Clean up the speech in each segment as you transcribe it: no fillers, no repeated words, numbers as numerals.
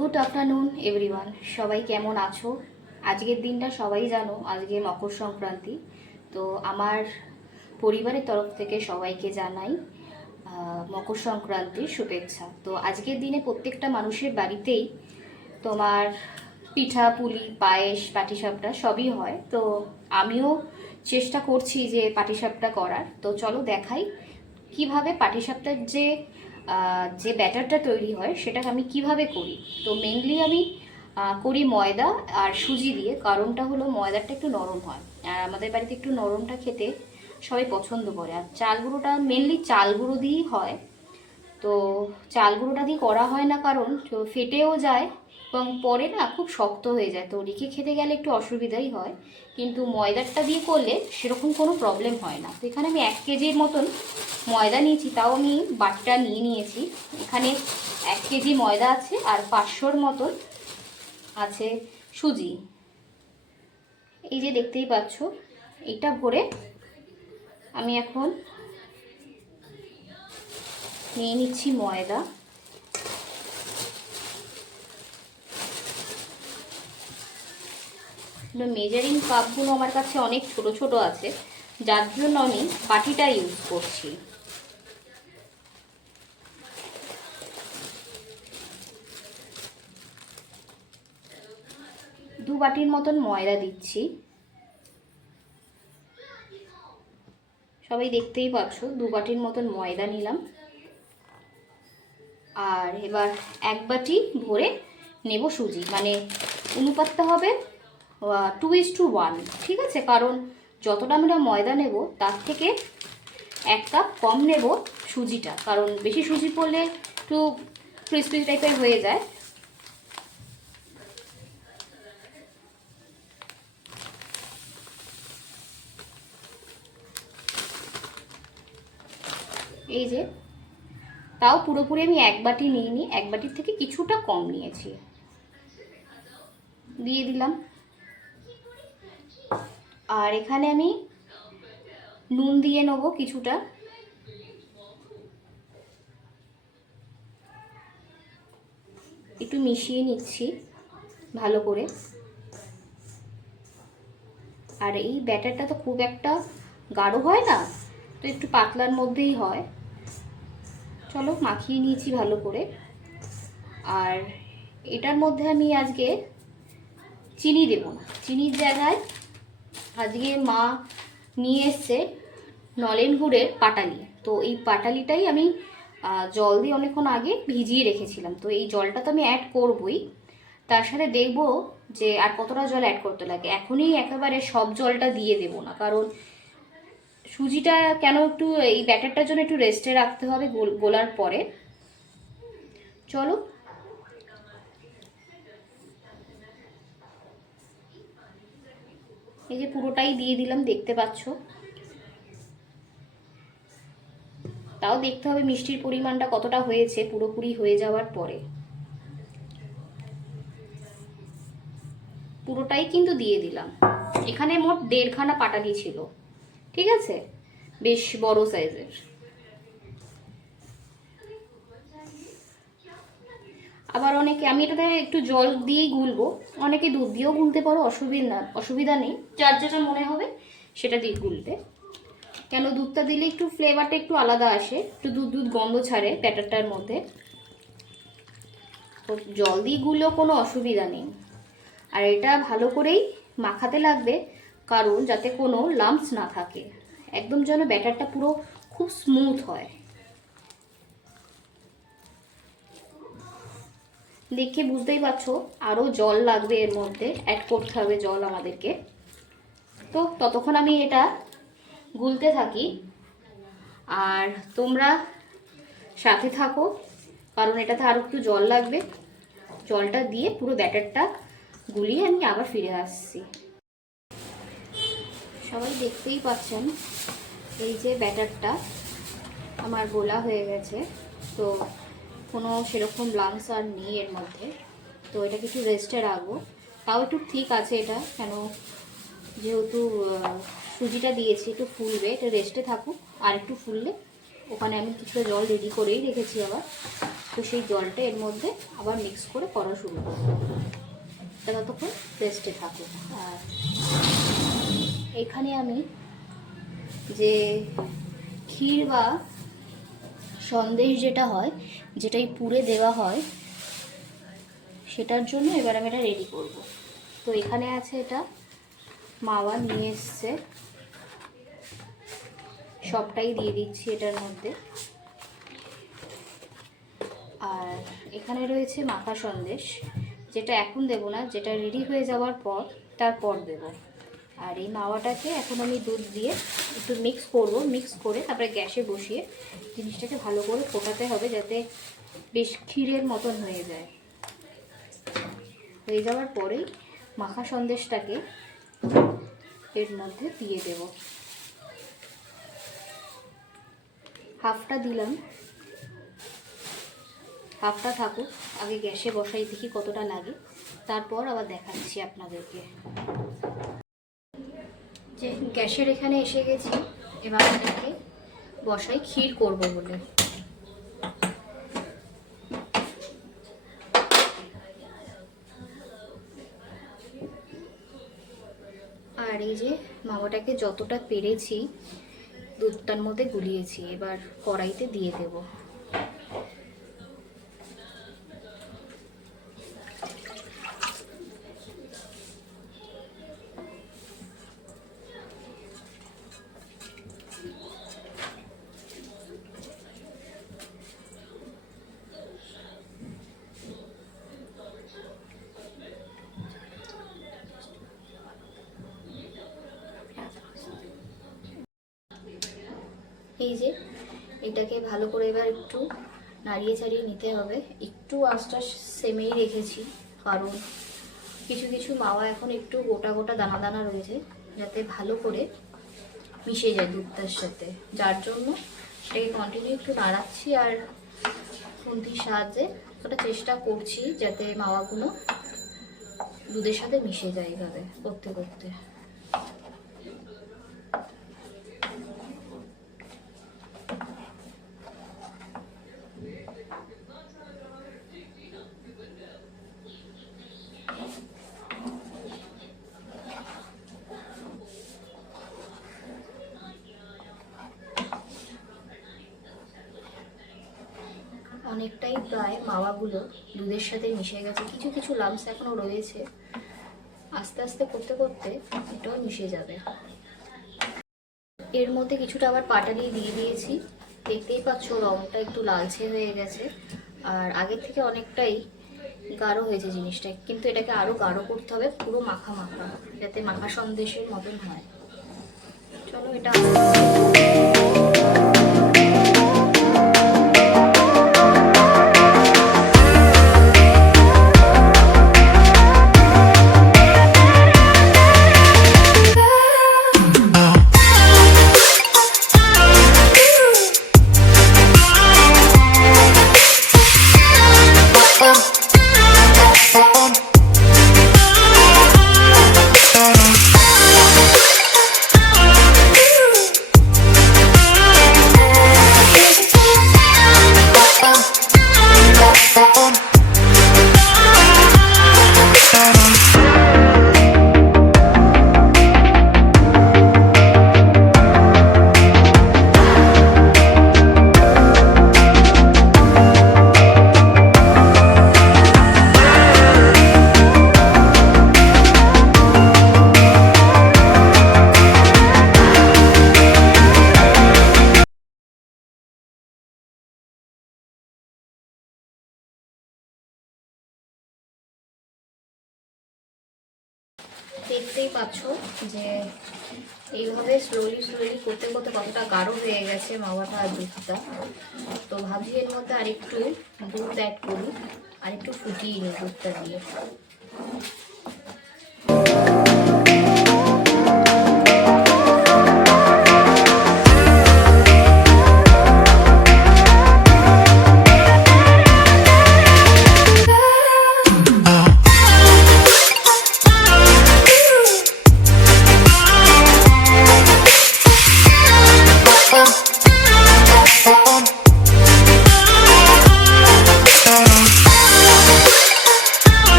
Good afternoon everyone, সবাই কেমন আছো? আজকের দিনটা সবাই জানো, আজকে মকর সংক্রান্তি। তো আমার পরিবারের তরফ থেকে সবাইকে জানাই মকর সংক্রান্তির শুভেচ্ছা। তো আজকের দিনে প্রত্যেকটা মানুষের বাড়িতেই তোমার পিঠা পুলি পায়েস পাটিসাপটা সবই হয়। তো আমিও চেষ্টা করছি যে পাটিসাপটা করার। তো চলো দেখাই কিভাবে পাটিসাপটার যে ব্যাটারটা তৈরি হয় সেটা আমি কিভাবে করি। তো মেনলি আমি করি ময়দা আর সুজি দিয়ে। কারণটা হলো ময়দাটা একটু নরম হয়, আর আমাদের বাড়িতে একটু নরমটা খেতে সবাই পছন্দ করে। আর চাল গুঁড়োটা মেনলি চাল গুঁড়ো দিয়েই হয়। তো চাল গুঁড়োটা দিয়ে করা হয় না কারণ ফেটেও যায় এবং পরে না খুব শক্ত হয়ে যায়, তো রেখে খেতে গেলে একটু অসুবিধাই হয়। কিন্তু ময়দাটা দিয়ে করলে সেরকম কোনো প্রবলেম হয় না। তো এখানে আমি 1 কেজির মতন ময়দা নিয়েছি, তাও আমি বাটিটা নিয়ে নিয়েছি। এখানে 1 কেজি ময়দা আছে আর 500-র মতন আছে সুজি। এই যে দেখতেই পাচ্ছ, এটা ভরে আমি এখন নিয়ে নিচ্ছি ময়দা। মেজারিং কাপগুলো আমার কাছে অনেক ছোট ছোট আছে, যার জন্য আমি বাটিটা ইউজ করছি। দু বাটির মতন ময়দা দিচ্ছি। সবাই দেখতেই পাচ্ছ, 2 বাটির মতন ময়দা নিলাম। আর এবার 1 বাটি ভরে নেব সুজি, মানে অনুপাতটা হবে 2:1। ঠিক আছে, কারণ যতটা আমরা ময়দা নেব তার থেকে 1 কাপ কম নেব সুজিটা, কারণ বেশি সুজি পড়লে একটু ক্রিস্পি টাইপের হয়ে যায়। এই যে, তাও পুরোপুরি আমি 1 বাটি নিইনি, 1 বাটির থেকে কিছুটা কম নিয়েছি। দিয়ে দিলাম। আর এখানে আমি নুন দিয়ে নেবো কিছুটা। একটু মিশিয়ে নিচ্ছি ভালো করে। আর এই ব্যাটারটা তো খুব একটা গাঢ় হয় না, তো একটু পাতলার মধ্যেই হয়। চলো মাখিয়ে নিয়েছি ভালো করে। আর এটার মধ্যে আমি আজকে চিনি দেব না, চিনির জায়গায় আজকে মা নিয়ে এসছে নলেন গুড়ের পাটালি। তো এই পাটালিটাই আমি জল দিয়ে অনেকক্ষণ আগে ভিজিয়ে রেখেছিলাম। তো এই জলটা তো আমি অ্যাড করবই, তার সাথে দেখবো যে আর কতটা জল অ্যাড করতে লাগে। এখনই একেবারে সব জলটা দিয়ে দেবো না, কারণ সুজিটা কেন একটু এই ব্যাটারটার জন্য একটু রেস্টে রাখতে হবে গোলার পরে। চলো, এই যে পুরোটাই দিয়ে দিলাম, দেখতে পাচ্ছ। তাও দেখতে হবে মিষ্টির পরিমাণটা কতটা হয়েছে পুরোপুরি হয়ে যাওয়ার পরে। পুরোটাই কিন্তু দিয়ে দিলাম। এখানে মোট 1.5 খানা পাটালি ছিল, ঠিক আছে, বেশ বড় সাইজের। আবার অনেকে, আমি এটাতে একটু জল দিয়েই গুলবো, অনেকে দুধ দিয়েও গুলতে পারো, অসুবিধা নেই, যার যেটা মনে হবে সেটা দিয়ে গুলবে। কেন দুধটা দিলে একটু ফ্লেভারটা একটু আলাদা আসে, একটু দুধ দুধ গন্ধ ছাড়ে ব্যাটারটার মধ্যে। তো জল দিয়ে গুললেও কোনো অসুবিধা নেই। আর এটা ভালো করেই মাখাতে লাগবে, কারণ যাতে কোনো লাম্পস না থাকে, একদম যেন ব্যাটারটা পুরো খুব স্মুথ হয়। দেখে বুঝতেই পারছো আরও জল লাগবে, এর মধ্যে অ্যাড করতে হবে জল আমাদেরকে। তো ততক্ষণ আমি এটা গুলতে থাকি আর তোমরা সাথে থাকো, কারণ এটাতে আরও একটু জল লাগবে। জলটা দিয়ে পুরো ব্যাটারটা গুলিয়ে আমি আবার ফিরে আসছি। সবাই দেখতেই পাচ্ছেন, এই যে ব্যাটারটা আমার গোলা হয়ে গেছে। তো কোনো সেরকম লাম্পস আর নেই এর মধ্যে। তো এটাকে একটু রেস্টে রাখবো। তাও একটু ঠিক আছে এটা, কেন যেহেতু সুজিটা দিয়েছি একটু ফুলবে, এটা রেস্টে থাকুক। আর একটু ফুললে ওখানে আমি কিছুটা জল রেডি করেই রেখেছি আবার। তো সেই জলটা এর মধ্যে আবার মিক্স করে করা শুরু করবো। এটা ততক্ষণ রেস্টে থাকুক। আর এখানে আমি যে ক্ষীর বা সন্দেশ যেটা হয়, যেটাই পুরে দেওয়া হয়, সেটার জন্য এবার আমি এটা রেডি করব। তো এখানে আছে এটা মাওয়া নিয়ে এসছে, সবটাই দিয়ে দিচ্ছি এটার মধ্যে। আর এখানে রয়েছে মাখা সন্দেশ, যেটা এখন দেবো না, যেটা রেডি হয়ে যাওয়ার পর তারপর দেব। আর এই মাওয়াটাকে এখন আমি দুধ দিয়ে একটু মিক্স করব, মিক্স করে তারপরে গ্যাসে বসিয়ে জিনিসটাকে ভালো করে ফোটাতে হবে, যাতে বেশ ক্ষীরের মতন হয়ে যায়। হয়ে যাওয়ার পরেই মাখা সন্দেশটাকে এর মধ্যে দিয়ে দেব। হাফটা দিলাম, হাফটা থাকুক, আগে গ্যাসে বসাই দেখি কতটা লাগে, তারপর আবার দেখাচ্ছি আপনাদেরকে। যে গ্যাসের এখানে এসে গেছি, এবার এটাকে বসাই ক্ষীর করব বলে। আর এই যে মাওয়াটাকে যতটা পেরেছি দুধটার মধ্যে গুলিয়েছি, এবার কড়াইতে দিয়ে দেব। এই যে এটাকে ভালো করে এবার একটু নাড়িয়ে চাড়িয়ে নিতে হবে। একটু আঁচটা সেমেই রেখেছি, কারণ কিছু কিছু মাওয়া এখন একটু গোটা গোটা দানা দানা রয়েছে, যাতে ভালো করে মিশে যায় দুধটার সাথে, যার জন্য এটাকে কন্টিনিউ একটু নাড়াচ্ছি। আর খুন্তির সাহায্যে ওটা চেষ্টা করছি যাতে মাওয়াগুলো দুধের সাথে মিশে যায় এইভাবে করতে করতে। অনেকটাই প্রায় মাওয়াগুলো দুধের সাথে মিশে গেছে, কিছু কিছু লাম্পস এখনো রয়েছে, আস্তে আস্তে করতে করতে এটাও মিশে যাবে। এর মধ্যে কিছুটা আবার পাটালি দিয়ে দিয়েছি, দেখতেই পাচ্ছ রঙটা একটু লালচে হয়ে গেছে, আর আগের থেকে অনেকটাই গাঢ় হয়েছে জিনিসটা, কিন্তু এটাকে আরও গাঢ় করতে হবে, পুরো মাখা মাখা, যাতে মাখা সন্দেশের মতন হয়। চলো এটা দেখতেই পাচ্ছ যে এইভাবে স্লোলি স্লোলি করতে করতে কতটা গাঢ় হয়ে গেছে মাওয়াটা আর দুধটা। তো ভাবছি এর মধ্যে আরেকটু দুধ অ্যাড করি, আরেকটু ফুটিয়ে নিই দুধটা দিয়ে।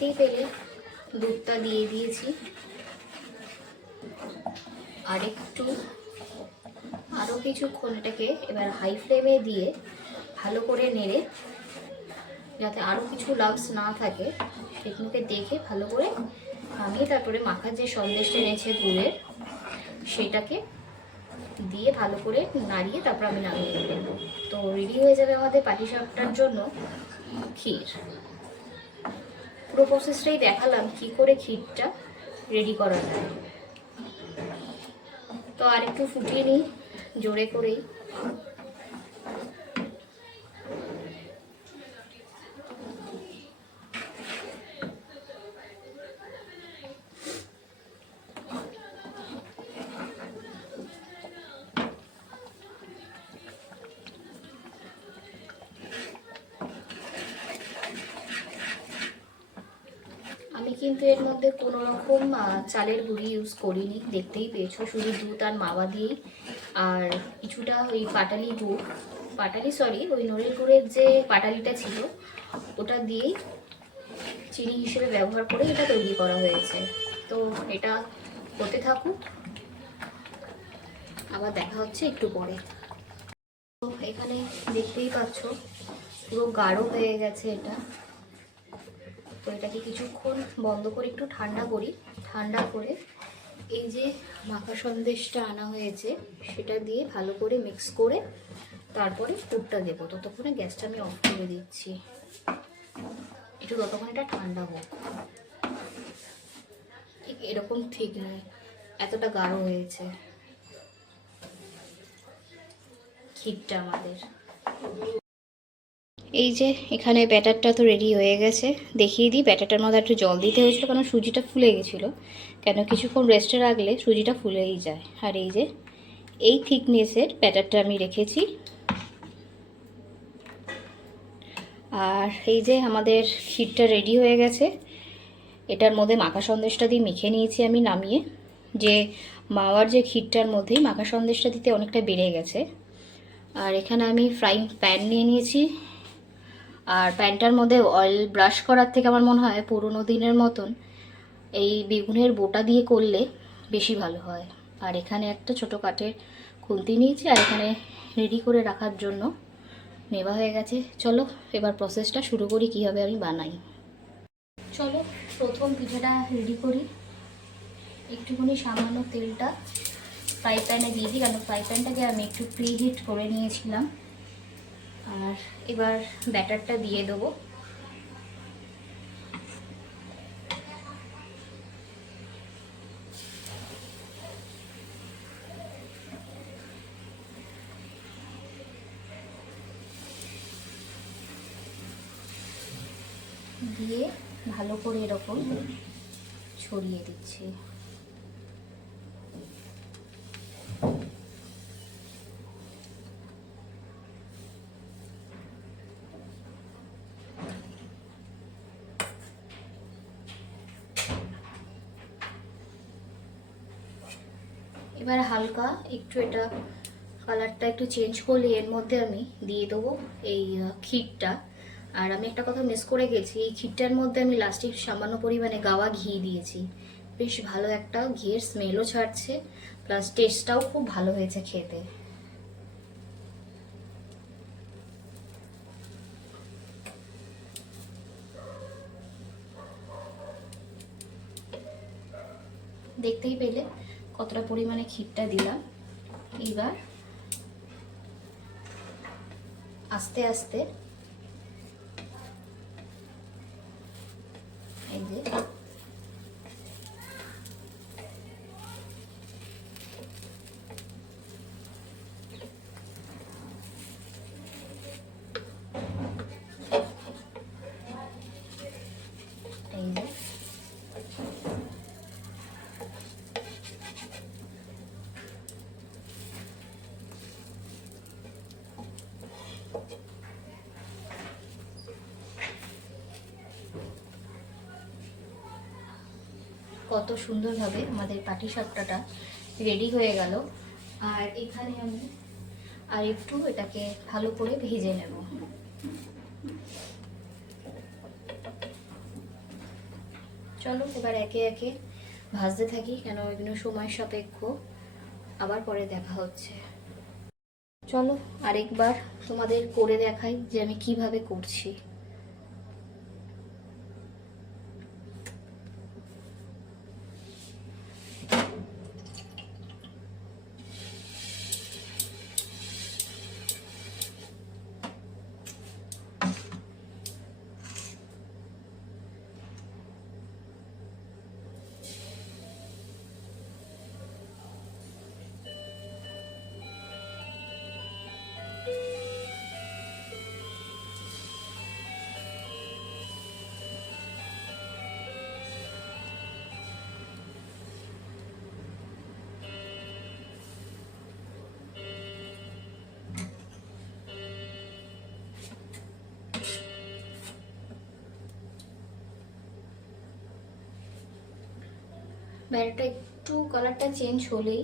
দেখতেই পেলে দুধটা দিয়ে দিয়েছি। আরও কিছুক্ষণ এটাকে এবার হাই ফ্লেমে দিয়ে ভালো করে নেড়ে, যাতে আরও কিছু লাম্পস না থাকে সেগুলোকে দেখে ভালো করে নামিয়ে তারপরে মাখার যে সন্দেশটা এনেছে গুড়ের, সেটাকে দিয়ে ভালো করে নাড়িয়ে তারপর আমি নামিয়ে ফেলবো। তো রেডি হয়ে যাবে আমাদের পাটিসাপটার জন্য ক্ষীর। পুরো প্রসেসটাই দেখালাম কি করে ক্ষীরটা রেডি করা যায়। তো আর একটু ফুটিয়ে নিই জোরে করেই। আমি কিন্তু এর মধ্যে কোনো রকম চালের গুঁড়ি ইউজ করিনি, দেখতেই পেয়েছো, শুধু দুধ আর মাওয়া দিয়েই আর কিছুটা ওই ওই নড়ের গুড়ের যে পাটালিটা ছিল ওটা দিয়েই চিনি হিসেবে ব্যবহার করে এটা তৈরি করা হয়েছে। তো এটা হতে থাকুক, আবার দেখা হচ্ছে একটু পরে। তো এখানে দেখতেই পাচ্ছ পুরো গাঢ় হয়ে গেছে এটা। তো এটাকে কিছুক্ষণ বন্ধ করে একটু ঠান্ডা করি। ঠান্ডা করে এই যে মাখা সন্দেশটা আনা হয়েছে সেটা দিয়ে ভালো করে মিক্স করে তারপরে পুরটা দেবো। ততক্ষণে গ্যাসটা আমি অফ করে দিচ্ছি, একটু ততক্ষণ এটা ঠান্ডা হোক। ঠিক এরকম ঠিক নয়, এতটা গাঢ় হয়েছে ক্ষীরটা আমাদের। এই যে এখানে ব্যাটারটা তো রেডি হয়ে গেছে। দেখিয়ে দিই, ব্যাটারটার মধ্যে একটু জল দিতে হয়েছিল কারণ সুজিটা ফুলে গেছিলো। কেন কিছুক্ষণ রেস্টে রাখলে সুজিটা ফুলেই যায়। আর এই যে এই থিকনেসের ব্যাটারটা আমি রেখেছি। আর এই যে আমাদের ক্ষীরটা রেডি হয়ে গেছে। এটার মধ্যে মাখা সন্দেশটা দিয়ে মেখে নিয়েছি আমি নামিয়ে। যে মাওয়ার যে ক্ষীরটার মধ্যেই মাখা সন্দেশটা দিতে অনেকটা বেড়ে গেছে। আর এখানে আমি ফ্রাইং প্যান নিয়ে নিয়েছি। আর প্যানটার মধ্যে অয়েল ব্রাশ করার থেকে আমার মনে হয় পুরোনো দিনের মতন এই বেগুনের বোটা দিয়ে করলে বেশি ভালো হয়। আর এখানে একটা ছোটো কাঠের খুন্তি নিয়েছি আর এখানে রেডি করে রাখার জন্য নেওয়া হয়ে গেছে। চলো এবার প্রসেসটা শুরু করি, কীভাবে আমি বানাই। চলো প্রথম পিঠাটা রেডি করি। একটুখানি সামান্য তেলটা ফ্রাই প্যানে দিয়ে দিই, কারণ ফ্রাই প্যানটাকে আমি একটু প্রিহিট করে নিয়েছিলাম। আর এবার ব্যাটারটা দিয়ে দেবো। দিয়ে ভালো করে এরকম ছড়িয়ে দিচ্ছি। এবার হালকা একটু এটা কালারটা একটু চেঞ্জ করলে এর মধ্যে আমি দিয়ে দেবো এই ক্ষীরটা। আর আমি একটা কথা মিস করে গেছি, এই ক্ষীরটার মধ্যে আমি লাস্টে সামান্য পরিমাণে গাওয়া ঘি দিয়েছি। বেশ ভালো একটা ঘিয়ের স্মেলও ছাড়ছে, প্লাস টেস্টটাও খুব ভালো হয়েছে খেতে। দেখতেই পেলে কতটা পরিমাণে ক্ষীরটা দিলাম। এবার আস্তে আস্তে এই যে কত সুন্দরভাবে আমাদের পাটিসাপটাটা রেডি হয়ে গেল। আর এখানে আমি আর একটু এটাকে ভালো করে ভেজে নেব। চলো এবার একে একে ভাজতে থাকি, কেন এগুলো সময় সাপেক্ষ। আবার পরে দেখা হচ্ছে। চলো আরেকবার তোমাদের করে দেখাই যে আমি কিভাবে করছি। ব্যাটারটা একটু কালারটা চেঞ্জ হলেই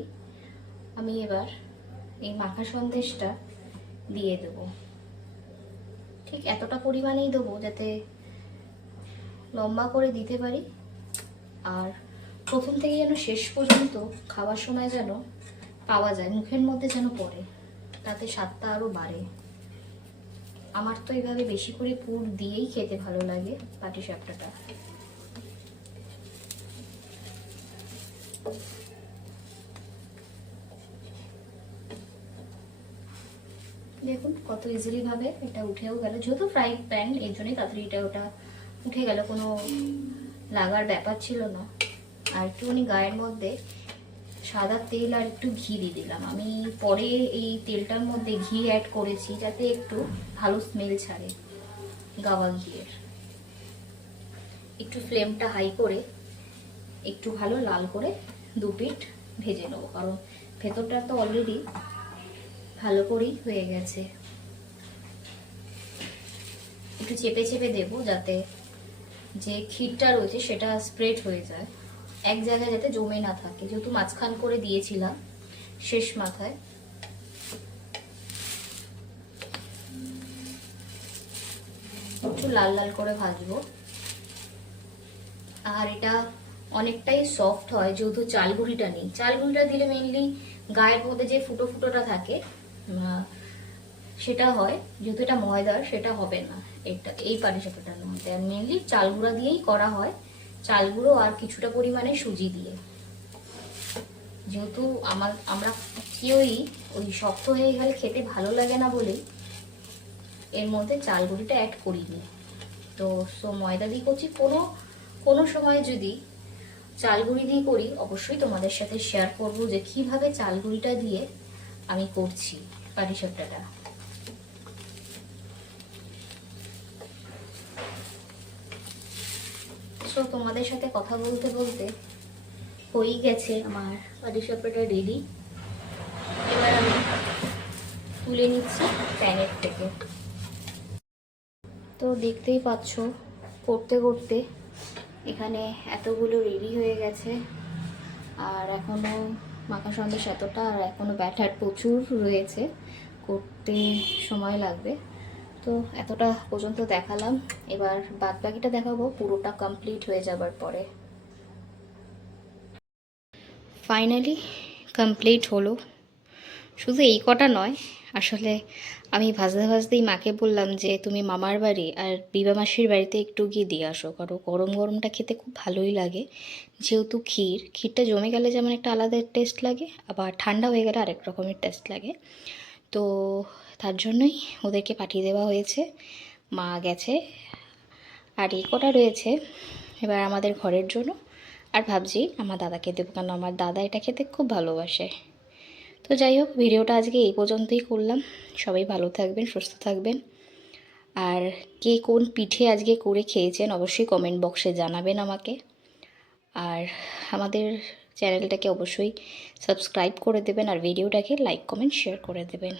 আমি এবার এই মাখা সন্দেশটা দিয়ে দেবো। ঠিক এতটা পরিমাণেই দেবো যাতে লম্বা করে দিতে পারি, আর প্রথম থেকে যেন শেষ পর্যন্ত খাওয়ার সময় যেন পাওয়া যায়, মুখের মধ্যে যেন পড়ে, তাতে স্বাদটা আরও বাড়ে। আমার তো এইভাবে বেশি করে পুর দিয়েই খেতে ভালো লাগে পাটিসাপটাটা। দেখুন কত ইজিলি ভাবে এটা উঠেও গেল, যেহেতু ফ্রাই প্যান এর জন্যই তাড়াতাড়ি ওটা উঠে গেল, কোনো লাগার ব্যাপার ছিল না। আর একটুখানি গায়ের মধ্যে সাদা তেল আর একটু ঘি দিয়ে দিলাম। আমি পরে এই তেলটার মধ্যে ঘি অ্যাড করেছি যাতে একটু ভালো স্মেল ছাড়ে গাওয়া ঘিয়ের। একটু ফ্লেমটা হাই করে একটু ভালো লাল করে দু পিঠ ভেজে নেবো, কারণ ভেতরটা তো অলরেডি ভালো করেই হয়ে গেছে। একটু চেপে চেপে দেবো যাতে যে ক্ষীরটা রয়েছে সেটা স্প্রেড হয়ে যায়, এক জায়গায় যাতে জমে না থাকে, যেহেতু মাঝখান করে দিয়েছিলাম শেষ মাথায়। একটু লাল লাল করে ভাজবো। আর এটা অনেকটাই সফট হয় যেহেতু চাল গুঁড়িটা নেই। চাল গুঁড়িটা দিলে মেনলি গায়ের মধ্যে যে ফুটো ফুটোটা থাকে সেটা হয়, যেহেতু এটা ময়দার সেটা হবে না এটা এই পাটিসাপটার মধ্যে। আর মেনলি চাল গুঁড়া দিয়েই করা হয়, চাল গুঁড়ো আর কিছুটা পরিমাণে সুজি দিয়ে। যেহেতু আমরা কেউই ওই শক্ত হয়ে গেলে খেতে ভালো লাগে না বলেই এর মধ্যে চাল গুঁড়িটা অ্যাড করিনি। তো ময়দা দিয়ে করছি। কোনো সময় যদি চাল গুঁড়ি দিয়ে করি অবশ্যই তোমাদের সাথে শেয়ার করব যে কিভাবে চাল গুঁড়িটা দিয়ে আমি করছি পাটিসাপটাটা। তো তোমাদের সাথে কথা বলতে বলতে হয়েই গেছে আমার পাটিসাপটা রেডি। এবার আমি তুলে নিচ্ছি প্যানের থেকে। তো দেখতেই পাচ্ছ করতে করতে এখানে এতগুলো রেডি হয়ে গেছে, আর এখনও মাখা সন্দেশ এতটা, আর এখনও ব্যাটার প্রচুর রয়েছে, করতে সময় লাগবে। তো এতটা পর্যন্ত দেখালাম, এবার বাদ বাকিটা দেখাবো পুরোটা কমপ্লিট হয়ে যাবার পরে। ফাইনালি কমপ্লিট হলো। শুধু এই কটা নয়, আসলে আমি ভাজতে ভাজতেই মাকে বললাম যে তুমি মামার বাড়ি আর বিবা মাসির বাড়িতে একটু গিয়ে দিয়ে আসো, কারণ গরম গরমটা খেতে খুব ভালোই লাগে। যেহেতু ক্ষীরটা জমে গেলে যেমন একটা আলাদা টেস্ট লাগে, আবার ঠান্ডা হয়ে গেলে আরেক রকমের টেস্ট লাগে। তো তার জন্যই ওদেরকে পাঠিয়ে দেওয়া হয়েছে, মা গেছে। আর এই কটা রয়েছে এবার আমাদের ঘরের জন্য, আর ভাবছি আমার দাদাকে দেবো, কারণ আমার দাদা এটা খেতে খুব ভালোবাসে। তো যাই হোক, ভিডিওটা আজকে এই পর্যন্তই করলাম। সবাই ভালো থাকবেন, সুস্থ থাকবেন। আর কে কোন পিঠে আজকে করে খেয়েছেন অবশ্যই কমেন্ট বক্সে জানাবেন আমাকে। আর আমাদের চ্যানেলটাকে অবশ্যই সাবস্ক্রাইব করে দেবেন, আর ভিডিওটাকে লাইক কমেন্ট শেয়ার করে দেবেন।